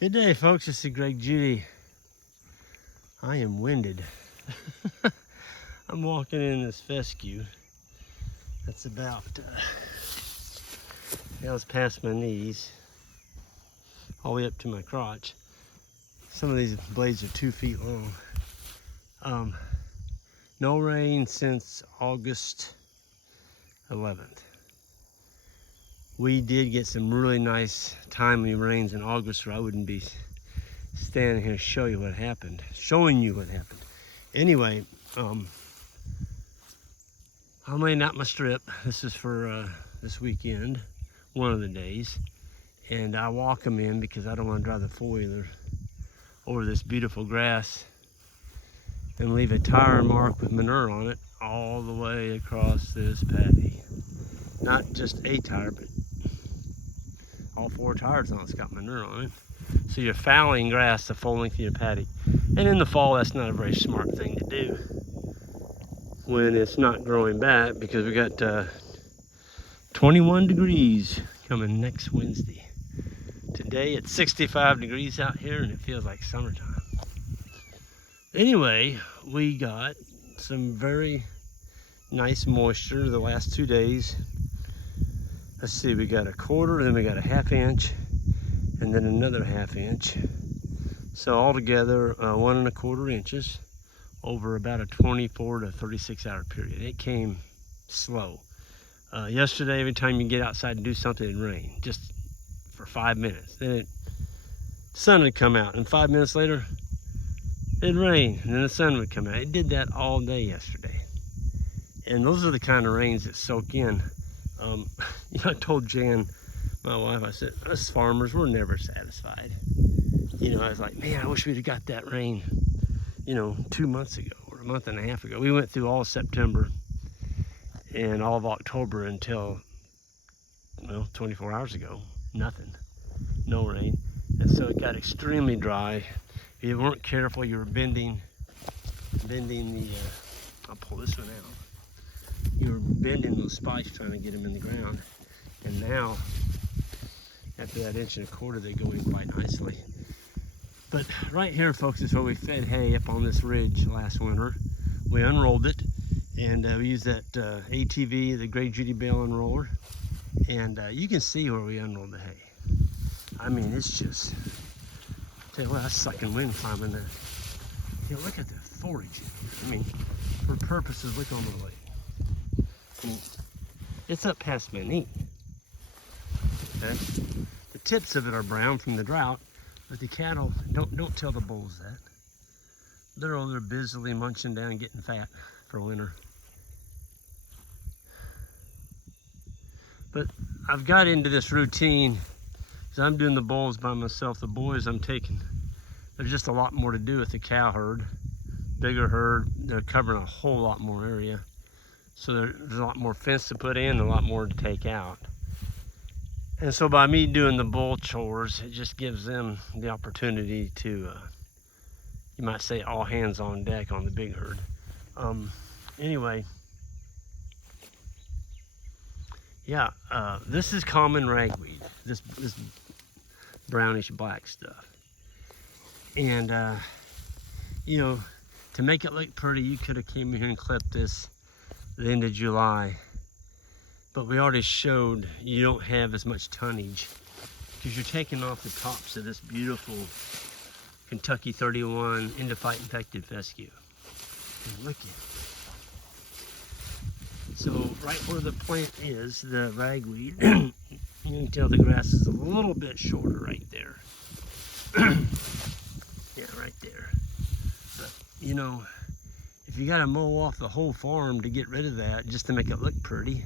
Good day, folks. This is Greg Judy. I am winded. I'm walking in this fescue. That's about, that was past my knees, all the way up to my crotch. Some of these blades are 2 feet long. No rain since August 11th. We did get some really nice timely rains in August, or I wouldn't be standing here showing you what happened. Anyway, I'm laying out my strip. This is for this weekend, one of the days. And I walk them in because I don't want to drive the four-wheeler over this beautiful grass and leave a tire mark with manure on it all the way across this paddy. Not just a tire, but all 4 tires on it's got manure on it. So you're fouling grass the full length of your paddy. And in the fall, that's not a very smart thing to do when it's not growing back, because we got 21 degrees coming next Wednesday. Today it's 65 degrees out here and it feels like summertime. Anyway, we got some very nice moisture the last 2 days. Let's see, we got a quarter, then we got a 1/2 inch, and then another 1/2 inch. So altogether, 1 1/4 inches over about a 24 to 36 hour period. It came slow. Yesterday, every time you get outside and do something, it'd rain, just for 5 minutes. Then the sun would come out, and 5 minutes later, it'd rain, and then the sun would come out. It did that all day yesterday. And those are the kind of rains that soak in. I told Jan, my wife, I said, us farmers, we're never satisfied. I was like, man, I wish we'd have got that rain, 2 months ago or a month and a half ago. We went through all of September and all of October until, 24 hours ago, nothing, no rain. And so it got extremely dry. If you weren't careful, you were bending the, I'll pull this one out. You were bending those spikes trying to get them in the ground. And now, after that 1 1/4 inch, they go in quite nicely. But right here, folks, is where we fed hay up on this ridge last winter. We unrolled it, and we used that ATV, the Greg Judy bale unroller. And you can see where we unrolled the hay. I mean, it's just, tell you what, that's sucking wind climbing there. Look at the forage in here. I mean, for purposes, look on the way. It's up past my knee. Okay? The tips of it are brown from the drought, but the cattle, don't tell the bulls that. They're over there busily munching down, getting fat for winter. But I've got into this routine because I'm doing the bulls by myself. The boys I'm taking, there's just a lot more to do with the cow herd, bigger herd. They're covering a whole lot more area. So there's a lot more fence to put in, and a lot more to take out. And so by me doing the bull chores, it just gives them the opportunity to, you might say, all hands on deck on the big herd. Anyway, yeah, this is common ragweed, this brownish black stuff. And, to make it look pretty, you could have came in here and clipped this the end of July, but we already showed you don't have as much tonnage because you're taking off the tops of this beautiful Kentucky 31 endophyte infected fescue. And look at it. So right where the plant is, the ragweed, you can tell the grass is a little bit shorter right there. Yeah, right there. But if you got to mow off the whole farm to get rid of that, just to make it look pretty,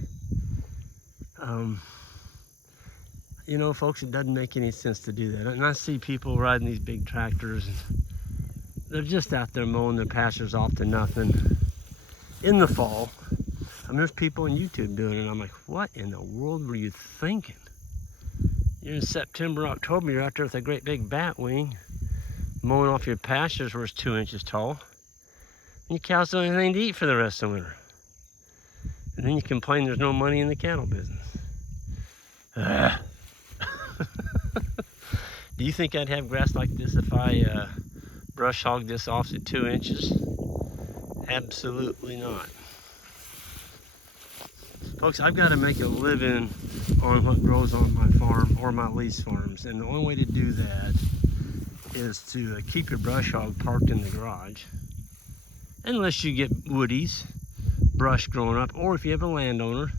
folks, it doesn't make any sense to do that. And I see people riding these big tractors, and they're just out there mowing their pastures off to nothing in the fall. I mean, there's people on YouTube doing it, and I'm like, what in the world were you thinking? You're in September, October, you're out there with a great big bat wing, mowing off your pastures where it's 2 inches tall. And your cows don't have anything to eat for the rest of the winter. And then you complain there's no money in the cattle business. Do you think I'd have grass like this if I brush hog this off to 2 inches? Absolutely not. Folks, I've got to make a living on what grows on my farm or my lease farms, and the only way to do that is to keep your brush hog parked in the garage, unless you get woodies, brush growing up, or if you have a landowner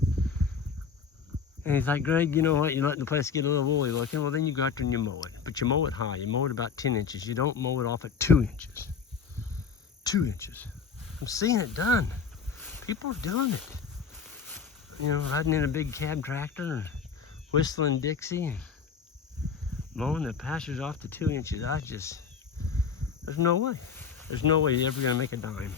and he's like, Greg, you know what, you're letting the place get a little woolly looking, well then you go out there and you mow it, but you mow it high. You mow it about 10 inches. You don't mow it off at 2 inches. 2 inches. I'm seeing it done. People are doing it. You know, riding in a big cab tractor and whistling Dixie and mowing the pastures off to 2 inches. There's no way. There's no way you're ever gonna make a dime.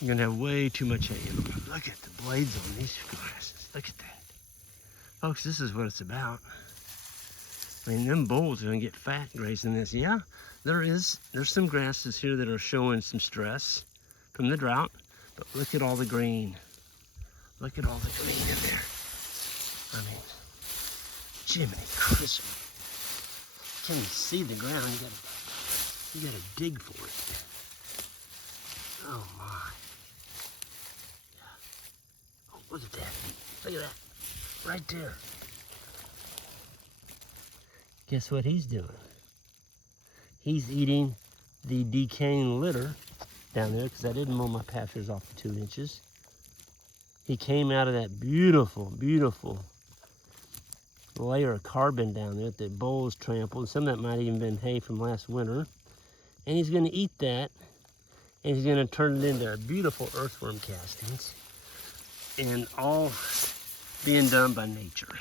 You're gonna have way too much hay in them. Look at the blades on these grasses. Look at that. Folks, this is what it's about. I mean, them bulls are gonna get fat grazing this. Yeah, there's some grasses here that are showing some stress from the drought, but look at all the green. Look at all the green in there. I mean, Jiminy Christmas. Can't even see the ground. You gotta dig for it. Oh my. Oh, look at that. Look at that. Right there. Guess what he's doing? He's eating the decaying litter down there because I didn't mow my pastures off to 2 inches. He came out of that beautiful, beautiful layer of carbon down there that bulls trampled. Some of that might even been hay from last winter. And he's gonna eat that, and he's gonna turn it into beautiful earthworm castings, and all being done by nature.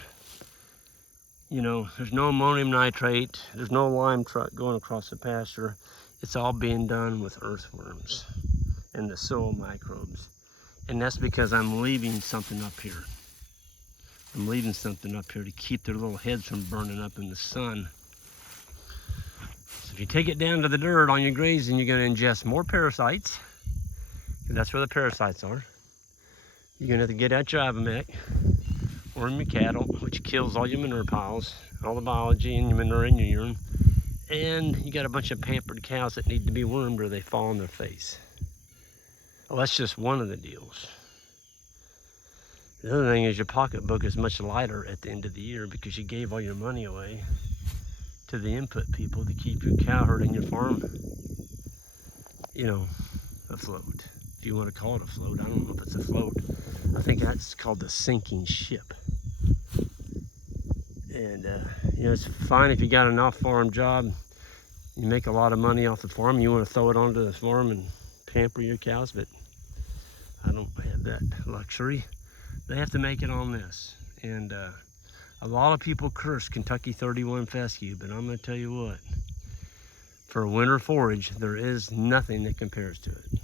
You know, there's no ammonium nitrate, there's no lime truck going across the pasture. It's all being done with earthworms and the soil microbes. And that's because I'm leaving something up here. I'm leaving something up here to keep their little heads from burning up in the sun. So if you take it down to the dirt on your grazing, you're gonna ingest more parasites, and that's where the parasites are. You're gonna have to get out your Ivermectin, worm your cattle, which kills all your manure piles, all the biology in your manure and your urine. And you got a bunch of pampered cows that need to be wormed or they fall on their face. Well, that's just one of the deals. The other thing is your pocketbook is much lighter at the end of the year because you gave all your money away to the input people to keep your cow herd and your farm, you know, afloat. If you want to call it a float, I don't know if it's a float. I think that's called the sinking ship. And, you know, it's fine if you got an off-farm job, you make a lot of money off the farm, you want to throw it onto the farm and pamper your cows, but I don't have that luxury. They have to make it on this. And a lot of people curse Kentucky 31 fescue, but I'm going to tell you what, for winter forage, there is nothing that compares to it.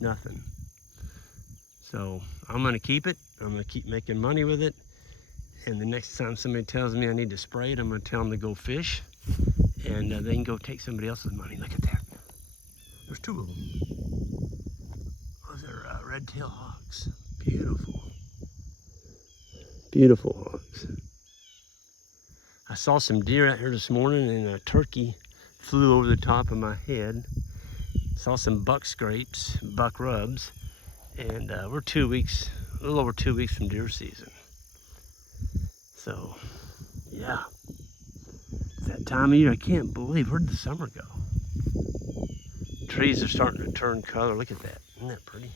Nothing. So I'm going to keep it. I'm going to keep making money with it. And the next time somebody tells me I need to spray it, I'm going to tell them to go fish. And they can go take somebody else's money. Look at that. There's 2 of them. Those are red-tailed hogs. Beautiful. Beautiful hogs. I saw some deer out here this morning, and a turkey flew over the top of my head. Saw some buck scrapes, buck rubs, and we're 2 weeks, a little over 2 weeks from deer season. So, yeah, it's that time of year. I can't believe, where'd the summer go? Trees are starting to turn color. Look at that. Isn't that pretty?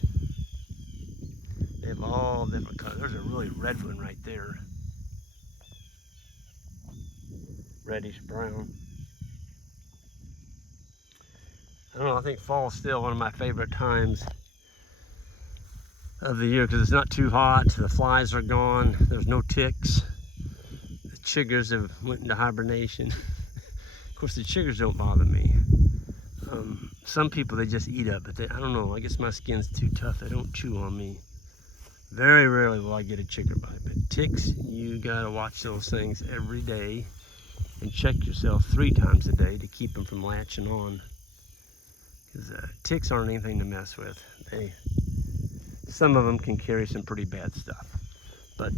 They have all different colors. There's a really red one right there. Reddish brown. I don't know, I think fall is still one of my favorite times of the year because it's not too hot. The flies are gone. There's no ticks. The chiggers have went into hibernation. Of course, the chiggers don't bother me. Some people, they just eat up, but I don't know, I guess my skin's too tough. They don't chew on me. Very rarely will I get a chigger bite, but ticks, you gotta watch those things every day and check yourself 3 times a day to keep them from latching on. Because ticks aren't anything to mess with. Some of them can carry some pretty bad stuff. But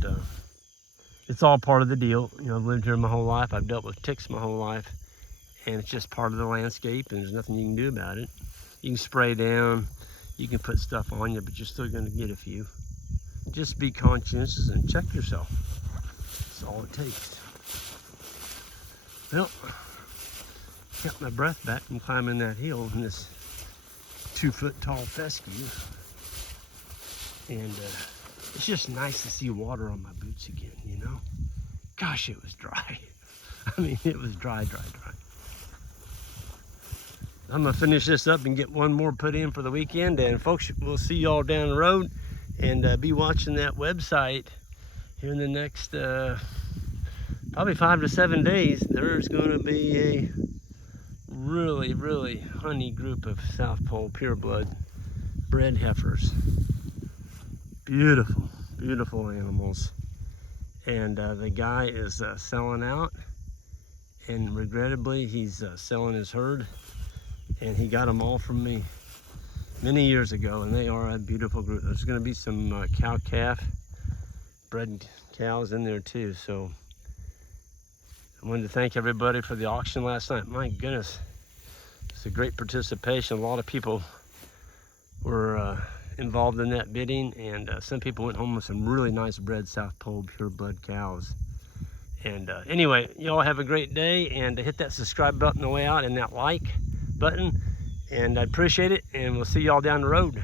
it's all part of the deal. You know, I've lived here my whole life. I've dealt with ticks my whole life, and it's just part of the landscape, and there's nothing you can do about it. You can spray down, you can put stuff on you, but you're still gonna get a few. Just be conscientious and check yourself. That's all it takes. Well, got my breath back from climbing that hill in this 2-foot tall fescue. And it's just nice to see water on my boots again, you know? Gosh, it was dry. I mean, it was dry. I'm gonna finish this up and get one more put in for the weekend. And folks, we'll see y'all down the road, and be watching that website here in the next probably 5 to 7 days. There's gonna be a really honey group of South Pole pureblood bred heifers. Beautiful animals. And the guy is selling out, and regrettably he's selling his herd, and he got them all from me many years ago, and they are a beautiful group. There's going to be some cow-calf bred cows in there too. So I wanted to thank everybody for the auction last night. My goodness, it's a great participation. A lot of people were involved in that bidding, and some people went home with some really nice bred South Pole pureblood cows. And anyway, y'all have a great day, and hit that subscribe button on the way out and that like button, and I appreciate it, and we'll see y'all down the road.